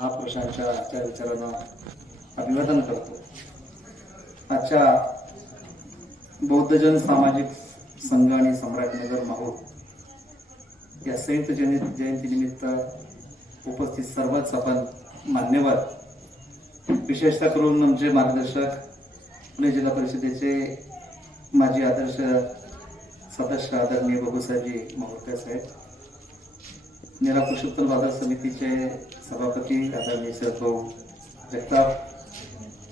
महापुरुषांच्या आजच्या विचारांना अभिवादन करतो. आजच्या बौद्धजन सामाजिक संघ आणि सम्राटनगर माहूर या संयुक्त जयंती जयंतीनिमित्त उपस्थित सर्वच आपण मान्यवर विशेषतः करून आमचे मार्गदर्शक पुणे जिल्हा परिषदेचे माजी आदर्श सदस्य आदरणीय बाबूसाहेबजी माहूरकर साहेब. निरा पुरुषोत्तम बाजार समितीचे सभापती आदरणीय भाऊ जगताप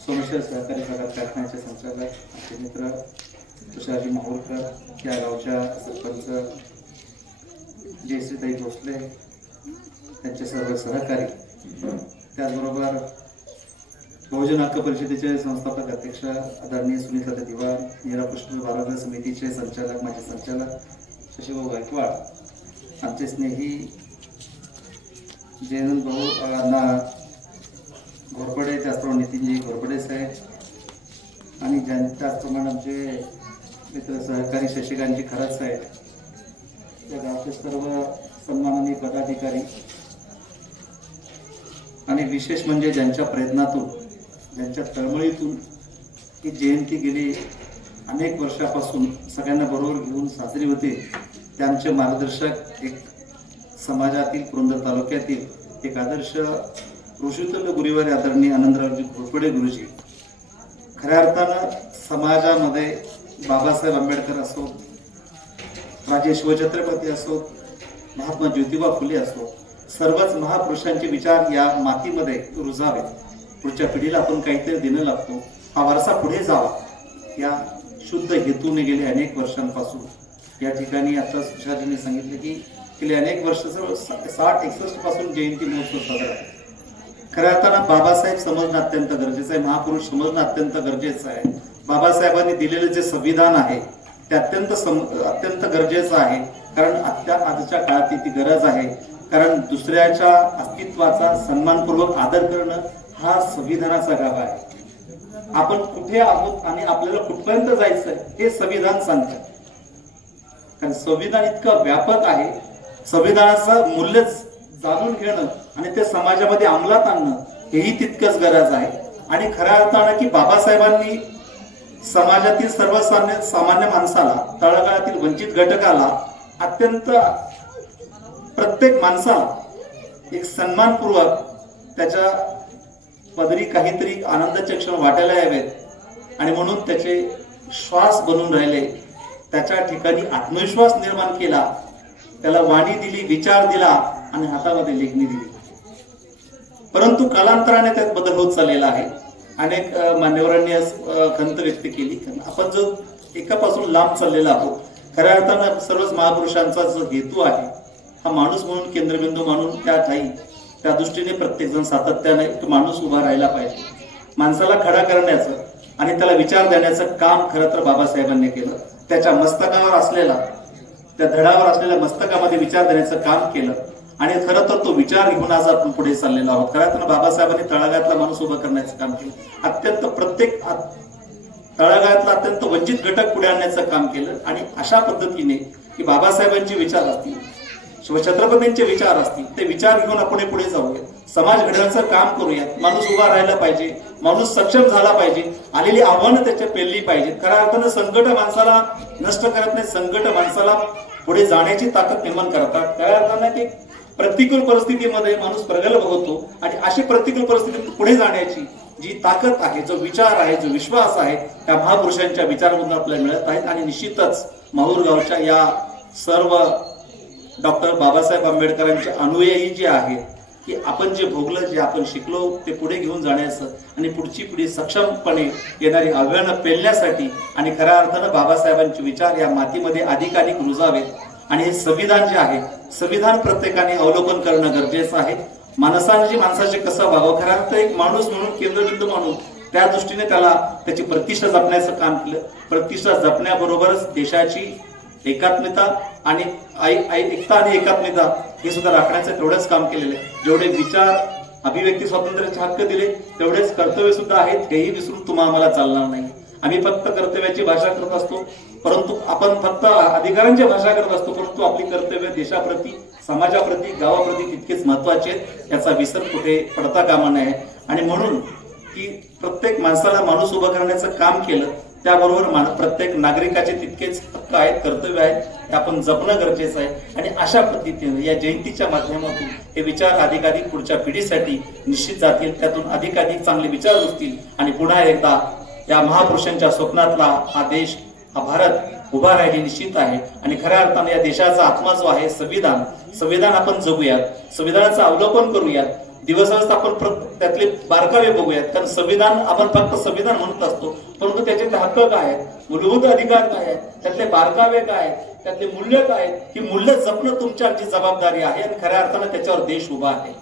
सोमेश्वर सहकारी साखर कारखान्याचे संचालक आमचे मित्र तुषारजी माहूरकर या गावच्या सरपंच जयश्रीताई भोसले त्यांचे सर्व सहकारी त्याचबरोबर बहुजन हक्क परिषदेचे संस्थापक अध्यक्ष आदरणीय सुनीता दिवार निरा पुरुषोत्तम बाजार समितीचे संचालक माझे संचालक शशिभाऊ गायकवाड आमचे स्नेही जयनंद भाऊ अण्णा घोरपडे त्याचप्रमाणे नितीनजी घोरपडे साहेब आणि ज्यां त्याचप्रमाणे आमचे मित्र सहकारी शशिकांतजी खरात साहेब या गावचे सर्व सन्माननीय पदाधिकारी. आणि विशेष म्हणजे ज्यांच्या प्रयत्नातून ज्यांच्या तळमळीतून ही जयंती गेली अनेक वर्षापासून सगळ्यांना बरोबर घेऊन साजरी होते त्यांचे मार्गदर्शक एक समाजातील पुरंदर तालुक्यातील एक आदर्श ऋषितुल्य गुरुवारी आदरणीय आनंदरावजी घोरपडे गुरुजी. खऱ्या अर्थानं समाजामध्ये बाबासाहेब आंबेडकर असो राजे शिवछत्रपती असो महात्मा ज्योतिबा फुले असो सर्वच महापुरुषांचे विचार या मातीमध्ये रुजावे. पुढच्या पिढीला आपण काहीतरी देणं लागतो. हा वारसा पुढे जावा. या शुद्ध हेतूने गेले अनेक वर्षांपासून. या ठिकाणी आता तुषारजींनी सांगितलं की गेले अनेक वर्ष साठ एकसष्टपासून जयंती महोत्सव साजरा खऱ्या अर्थानं बाबासाहेब समजणं अत्यंत गरजेचं आहे महापुरुष समजणं अत्यंत गरजेचं आहे. बाबासाहेबांनी दिलेलं जे संविधान आहे ते अत्यंत सम अत्यंत गरजेचं आहे. कारण आत्या आजच्या काळात ती गरज आहे. कारण दुसऱ्याच्या अस्तित्वाचा सन्मानपूर्वक आदर करणं हा संविधानाचा गाभा आहे. आपण कुठे आहोत आणि आपल्याला कुठपर्यंत जायचं हे संविधान सांगतं. कारण संविधान इतकं व्यापक आहे संविधानाचं मूल्य जाणून घेणं आणि ते समाजामध्ये अंमलात आणणं हेही तितकंच गरज आहे. आणि खऱ्या अर्थानं की बाबासाहेबांनी समाजातील सर्वसामान्य सामान्य माणसाला तळागाळातील वंचित घटकाला अत्यंत प्रत्येक माणसाला एक सन्मानपूर्वक त्याच्या पदरी काहीतरी आनंदाचे क्षण वाटायला यावेत. आणि म्हणून त्याचे श्वास बनून राहिले. त्याच्या ठिकाणी आत्मविश्वास निर्माण केला. त्याला वाणी दिली विचार दिला आणि हातामध्ये लेखणी दिली. परंतु कालांतराने त्यात बदल होत चाललेला आहे. अनेक मान्यवरांनी आज, खंत व्यक्त केली. कारण आपण जो एकापासून लांब चाललेला आहोत खऱ्या अर्थानं सर्वच महापुरुषांचा जो हेतू आहे हा माणूस म्हणून केंद्रबिंदू मानून त्या ठाई त्या दृष्टीने प्रत्येकजण सातत्याने तो माणूस उभा राहायला पाहिजे. माणसाला खडा करण्याचं आणि त्याला विचार देण्याचं काम खरं तर बाबासाहेबांनी केलं. त्याच्या मस्तकावर असलेला त्या धडावर असलेल्या मस्तकामध्ये विचार देण्याचं काम केलं. आणि खरं तर तो विचार घेऊन आज आपण पुढे चाललेलो आहोत. खरं तर बाबासाहेबांनी तळागातला माणूस उभा करण्याचं काम केलं. अत्यंत प्रत्येक तळागातला अत्यंत वंचित घटक पुढे आणण्याचं काम केलं. आणि अशा पद्धतीने की बाबासाहेबांचे विचार असतील शिवछत्रपतींचे विचार असतील ते विचार घेऊन आपण पुढे जाऊया. समाज घडण्याचं काम करूयात. माणूस उभा राहायला पाहिजे. माणूस सक्षम झाला पाहिजे. आलेली आव्हानं त्याच्या पेलली पाहिजेत. खऱ्या अर्थानं संकट माणसाला नष्ट करत नाही. संकट माणसाला पुढे जाण्याची ताकद निर्माण करतात. त्या अर्थानं की प्रतिकूल परिस्थितीमध्ये माणूस प्रगल्भ होतो आणि अशी प्रतिकूल परिस्थितीतून पुढे जाण्याची जी ताकद आहे जो विचार आहे जो विश्वास आहे त्या महापुरुषांच्या विचारामधून आपल्याला मिळत आहेत. आणि निश्चितच माहूरगावच्या या सर्व डॉक्टर बाबासाहेब आंबेडकरांचे अनुयायी जे आहेत की आपण जे भोगलं जे आपण शिकलो ते पुढे घेऊन जाण्याचं आणि पुढची पिढी सक्षमपणे येणारी आव्हानं पेलण्यासाठी आणि खऱ्या अर्थानं बाबासाहेबांचे विचार या मातीमध्ये अधिकाधिक रुजावेत आणि हे संविधान जे आहे संविधान प्रत्येकाने अवलोकन करणं गरजेचं आहे. माणसांची माणसाचे कसं व्हावं? खऱ्या अर्थ एक माणूस म्हणून केंद्रबिंदू म्हणून त्या दृष्टीने त्याला त्याची प्रतिष्ठा जपण्याचं काम केलं. प्रतिष्ठा जपण्याबरोबरच देशाची एकात्मता आणि आई- आई- एकता आणि एकात्मता हे सुद्धा राखण्याचं तेवढंच काम केलेलं आहे. जेवढे विचार अभिव्यक्ती स्वातंत्र्याचे हक्क दिले तेवढेच कर्तव्य सुद्धा आहेत. हेही विसरून तुम्हा आम्हाला चालणार नाही. आम्ही फक्त कर्तव्याची भाषा करत असतो परंतु आपण फक्त अधिकारांची भाषा करत असतो परंतु आपली कर्तव्य देशाप्रती समाजाप्रती गावाप्रती तितकेच महत्त्वाचे आहेत. याचा विसर कुठे पडता कामा नये. आणि म्हणून की प्रत्येक माणसाला माणूस उभं करण्याचं काम केलं त्याबरोबर प्रत्येक नागरिकाचे तितकेच हक्क आहेत कर्तव्य आहेत ते आपण जपणं गरजेचं आहे. आणि अशा पद्धतीने या जयंतीच्या माध्यमातून हे विचार अधिकाधिक पुढच्या पिढीसाठी निश्चित जातील त्यातून अधिकाधिक चांगले विचार असतील आणि पुन्हा एकदा या महापुरुषांच्या स्वप्नातला हा देश हा भारत उभा राहिली निश्चित आहे. आणि खऱ्या अर्थाने या देशाचा आत्मा जो आहे संविधान संविधान आपण जगूयात. संविधानाचं अवलोकन करूयात. दिवसात आपण त्यातले बारकावे बघूयात. कारण संविधान आपण फक्त संविधान म्हणत असतो. परंतु त्याचे हक्क काय आहेत? मूलभूत अधिकार काय आहेत? त्यातले बारकावे काय आहेत? त्यातले मूल्य काय आहेत? ही मूल्य जपणं तुमची आमची जबाबदारी आहे आणि खऱ्या अर्थानं त्याच्यावर देश उभा आहे.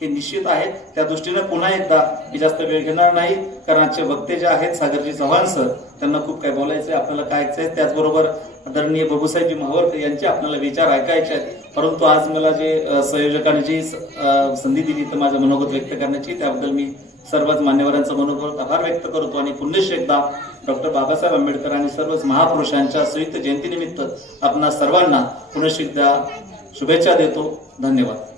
हे निश्चित आहे त्या दृष्टीनं पुन्हा एकदा मी जास्त वेळ घेणार नाही. कारण आजचे वक्ते जे आहेत सागरजी चव्हाण सर त्यांना खूप काय बोलायचंय आपल्याला काय ऐकायचंय. त्याचबरोबर आदरणीय बाबूसाहेबजी मावळकर यांचे आपल्याला विचार ऐकायचे आहेत. परंतु आज मला जे संयोजकाने संयोजकांनी जी संधी दिली तर माझं मनोगत व्यक्त करण्याची त्याबद्दल मी सर्वच मान्यवरांचा मनोगत आभार व्यक्त करतो. आणि पुन्हा एकदा डॉक्टर बाबासाहेब आंबेडकर आणि सर्वच महापुरुषांच्या संयुक्त जयंतीनिमित्त आपणा सर्वांना पुन्हा एकदा शुभेच्छा देतो. धन्यवाद.